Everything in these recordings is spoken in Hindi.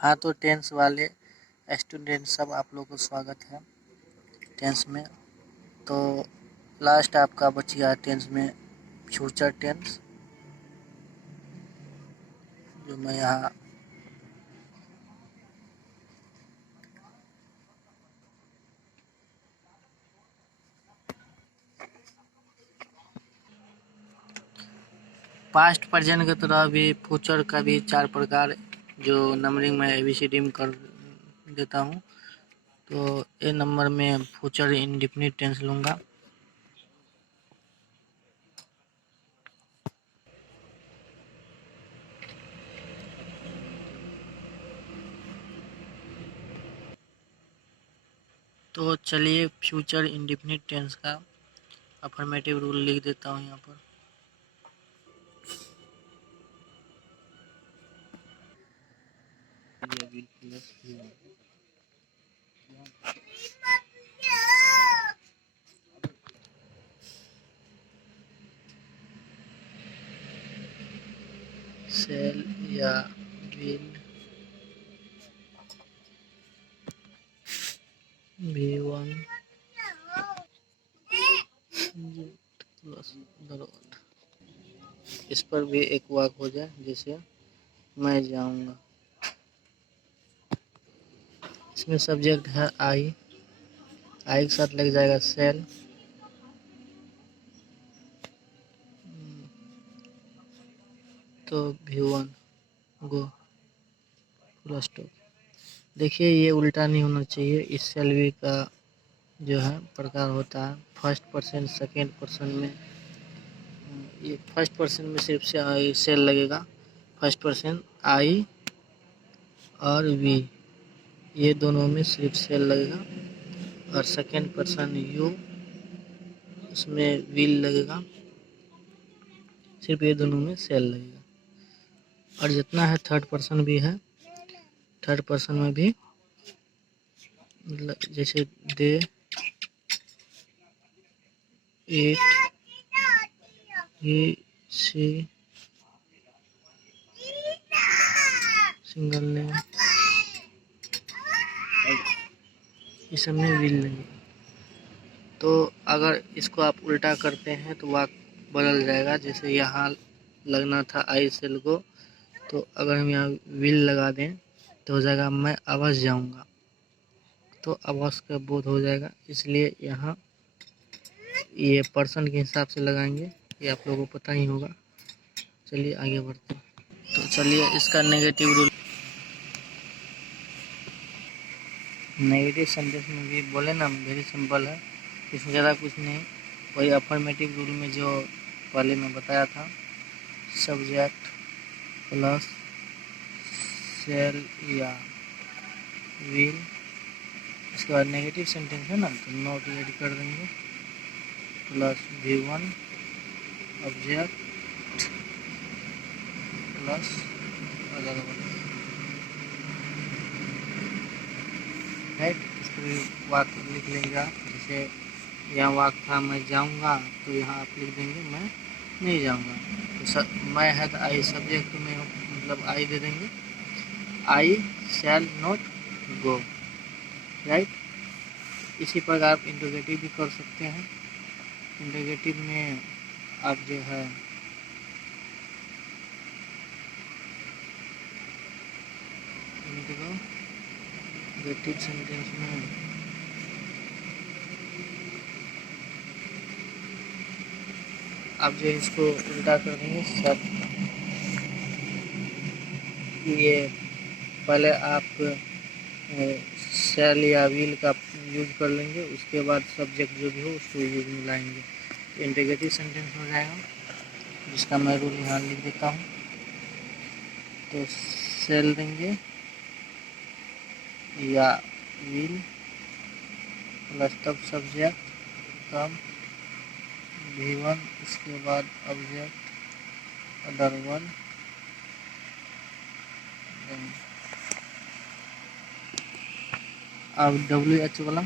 हाँ, तो टेंस वाले स्टूडेंट सब आप लोगों को स्वागत है टेंस में। तो लास्ट आपका बच गया टेंस में फ्यूचर टेंस, जो मैं यहाँ पास्ट प्रेजेंट की तरह भी फ्यूचर का भी 4 प्रकार जो नंबरिंग में ABCD में कर देता हूँ। तो ए नंबर में फ्यूचर इंडेफिनिट टेंस लूँगा। तो चलिए फ्यूचर इंडेफिनिट टेंस का अफर्मेटिव रूल लिख देता हूँ यहाँ पर। सेल या विल V1 प्लस दरवाजा, इस पर भी एक वाक हो जाए, जैसे मैं जाऊंगा। इसमें सब्जेक्ट है आई के साथ लग जाएगा सेल, तो V1 गो फुल स्टॉप। देखिए ये उल्टा नहीं होना चाहिए। इस सेल वी का जो है प्रकार होता है फर्स्ट पर्सन सेकेंड पर्सन में। ये फर्स्ट पर्सन में सिर्फ से आई सेल लगेगा। फर्स्ट पर्सन आई और वी, ये दोनों में सिर्फ सेल लगेगा। और सेकेंड पर्सन यू, उसमें विल लगेगा, सिर्फ ये दोनों में सेल लगेगा। और जितना है थर्ड पर्सन भी है, थर्ड पर्सन में भी जैसे they, it, he, she, single name, ये सब में विल लगेगा। तो अगर इसको आप उल्टा करते हैं तो वाक बदल जाएगा। जैसे यहाँ लगना था आई सेल को, तो अगर हम यहाँ विल लगा दें तो हो जाएगा मैं अवश्य जाऊंगा, तो अवश्य का बोध हो जाएगा। इसलिए यहाँ ये पर्सन के हिसाब से लगाएंगे, ये आप लोगों को पता ही होगा। चलिए आगे बढ़ते हैं। तो चलिए इसका नेगेटिव रूल, नेगेटिव सेंटेंस में भी बोले ना, वेरी सिंपल है, इसमें ज़्यादा कुछ नहीं। वही अफर्मेटिव रूल में जो पहले मैं बताया था, सब्जेक्ट प्लस सेल या विल। इसके बाद नेगेटिव सेंटेंस है ना, तो नॉट ऐड कर देंगे, plus V1 object plus other one, right. इसको भी वाक्य लिख लेंगे आप। जैसे यहाँ वाक्य था मैं जाऊँगा, तो यहाँ आप लिख देंगे मैं नहीं जाऊँगा। तो मैं है तो आई सब्जेक्ट में मतलब आई दे देंगे, आई शैल नॉट गो, राइट। इसी प्रकार आप इंटरोगेटिव भी कर सकते हैं। इंटरोगेटिव में आप जो है इंटरोगेटिव सेंटेंस में आप जो इसको उल्टा कर देंगे सब, ये पहले आप सेल या व्हील का यूज कर लेंगे, उसके बाद सब्जेक्ट जो भी हो उसको यूज में लाएंगे, इंटीग्रेटिव सेंटेंस हो जाएगा। जिसका मैं रूल यहाँ लिख देता हूँ। तो सेल देंगे या व्हील प्लस तब सब्जेक्ट, तब V1, उसके बाद ऑब्जेक्ट अदर वन, अब WH वाला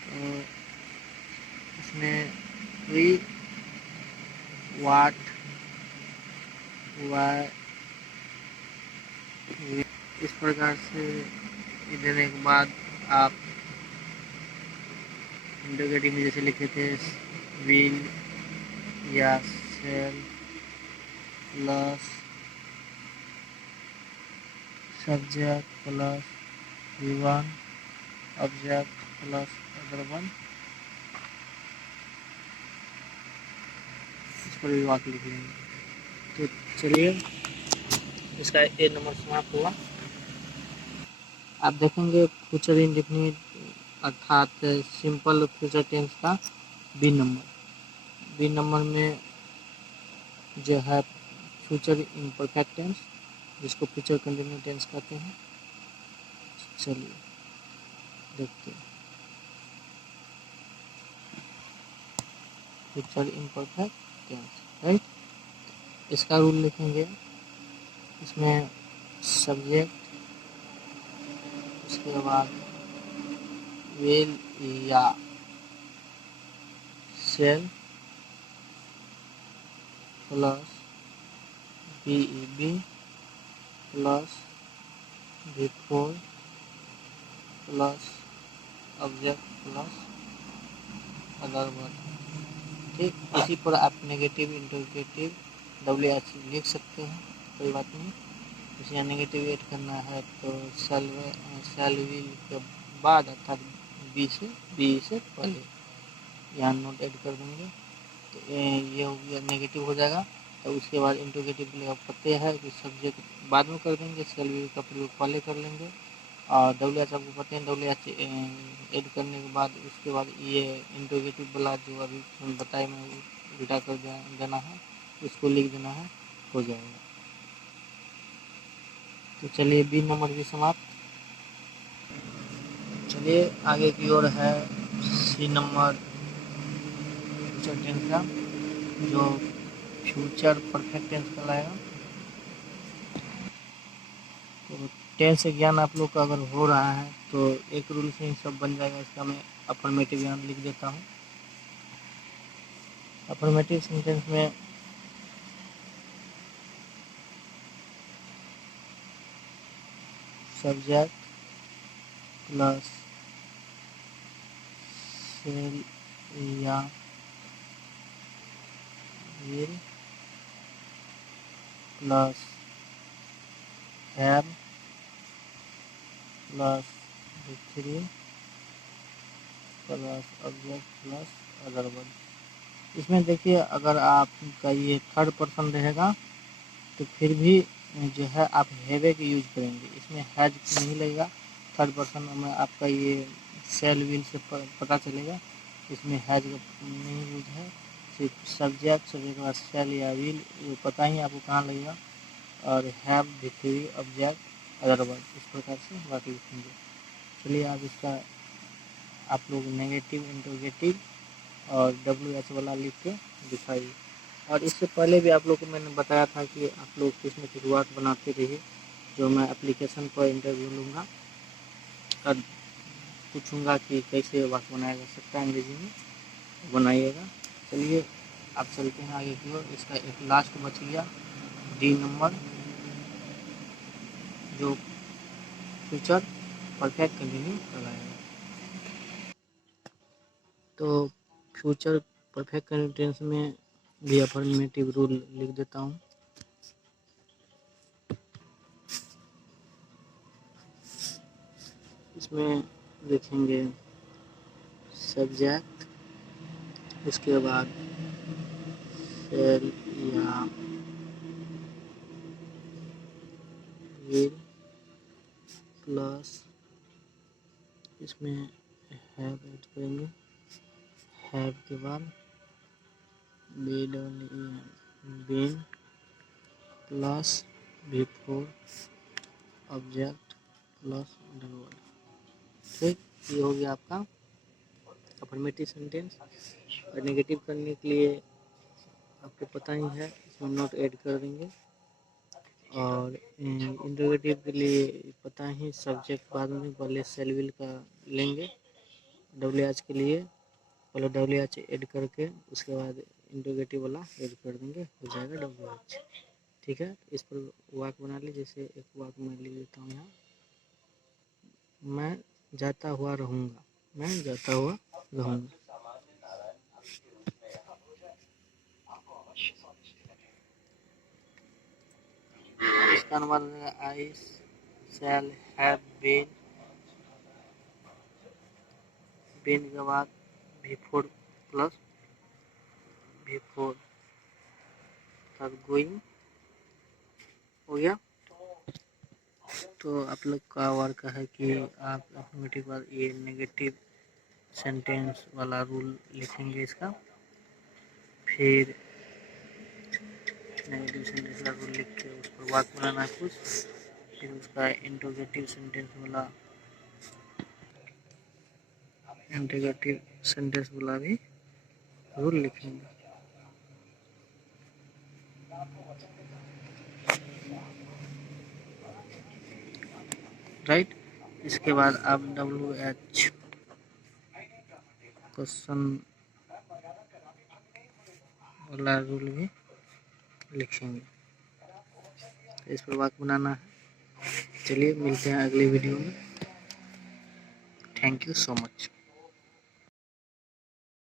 तो इसमें वी वाट वाई इस प्रकार से देने के बाद आप इंटरोगेटिव में जैसे लिखे थे विल या shall plus subject plus V1 object plus other one, इस पर भी वाक्य लिख लेंगे। तो चलिए इसका ए नंबर समाप्त हुआ। आप देखेंगे फ्यूचर इंडेफिनिट अर्थात सिंपल फ्यूचर टेंस का बी नंबर में जो है फ्यूचर इम्परफेक्ट टेंस, जिसको फ्यूचर कंटिन्यू टेंस कहते हैं। चलिए देखते हैं फ्यूचर इम्परफेक्ट टेंस, राइट। इसका रूल लिखेंगे, इसमें सब्जेक्ट, उसके बाद विल या shall plus VEB plus V4 plus object plus other word. ठीक, इसी पर आप नेगेटिव इंटरोगेटिव WH लिख सकते हैं, कोई बात नहीं। इसे नेगेटिव ऐड करना है तो सेल विल के बाद अर्थात बी से पहले यहाँ नोट ऐड कर देंगे, तो ये हो गया नेगेटिव हो जाएगा। तो उसके बाद इंटरोगेटिव के लिए आप पते है कि सब्जेक्ट बाद में कर देंगे, सेल विल का प्रयोग पहले कर लेंगे, और WH आपको पता है WH ऐड करने के बाद उसके बाद ये इंटरोगेटिव वाला जो अभी बताया मैं उल्टा कर देना है, उसको लिख देना है, हो जाएगा। तो चलिए बी नंबर भी समाप्त। चलिए आगे की ओर है सी नंबर फ्यूचर टेंस का, जो फ्यूचर परफेक्ट टेंस कहलाएगा। तो टेंस से ज्ञान आप लोग का अगर हो रहा है तो एक रूल से ही सब बन जाएगा। इसका मैं अफर्मेटिव ज्ञान लिख देता हूँ। अफर्मेटिव सेंटेंस में सब्जेक्ट प्लस सेल या will plus have plus V3 plus object plus other word. इसमें देखिए अगर आपका ये थर्ड पर्सन रहेगा तो फिर भी जो है आप हैवे के यूज करेंगे, इसमें हैज नहीं लगेगा। थर्ड पर्सन में आपका ये सेल विल से पता चलेगा, इसमें हैज का नहीं यूज है। सिर्फ सब्जेक्ट के बाद सेल या विल, ये पता ही आपको कहाँ लगेगा, और have V3 object other word, इस प्रकार से वाक्य लिखेंगे। चलिए आप इसका आप लोग नेगेटिव इंटरोगेटिव और WH वाला लिख के दिखाइए। और इससे पहले भी आप लोग को मैंने बताया था कि आप लोग कुछ न कुछ वाक्य बनाते रहिए, जो मैं एप्लीकेशन पर इंटरव्यू लूँगा और पूछूंगा कि कैसे वाक्य बनाया जा सकता है अंग्रेजी में, बनाइएगा। चलिए आप चलते हैं आगे की ओर। इसका एक लास्ट बच गया डी नंबर, जो फ्यूचर परफेक्ट कंटिन्यू करवाएगा। तो फ्यूचर परफेक्ट कंटिन्यूस में भी अफर्मेटिव रूल लिख देता हूँ। इसमें लिखेंगे सब्जेक्ट, उसके बाद सेल या विल प्लस इसमें हैव ऐड करेंगे, हैव के बाद been plus V4 object plus other word. ठीक, ये हो गया आपका अफर्मेटिव सेंटेंस। और नेगेटिव करने के लिए आपको पता ही है, इसमें नोट ऐड कर देंगे। और इंटरोगेटिव के लिए पता ही सब्जेक्ट बाद में पहले सेल विल का लेंगे। WH के लिए पहले WH ऐड करके उसके बाद इंट्रोगेटिव वाला ऐड कर देंगे, हो जाएगा WH। ठीक है, इस पर वाक बना ली। जैसे एक वाक मैं लिख देता हूँ यहाँ, मैं जाता हुआ रहूँगा, मैं जाता हुआ रहूँगा। इसका अनुवाद आई शैल हैव बीन के बाद V4 प्लस V4 तक गोइंग हो गया। तो आप लोग का वर्क है कि आप अफर्मेटिव के बाद ये नेगेटिव सेंटेंस वाला रूल लिखेंगे इसका, फिर नेगेटिव सेंटेंस वाला रूल लिख के उस पर वाक बनाना कुछ, फिर उसका इंट्रोगेटिव सेंटेंस वाला भी रूल लिखेंगे। राइट, इसके बाद आप WH क्वेश्चन वाला रूल भी लिखेंगे। तो इस पर वाक बनाना है। चलिए मिलते हैं अगले वीडियो में। Thank you so much.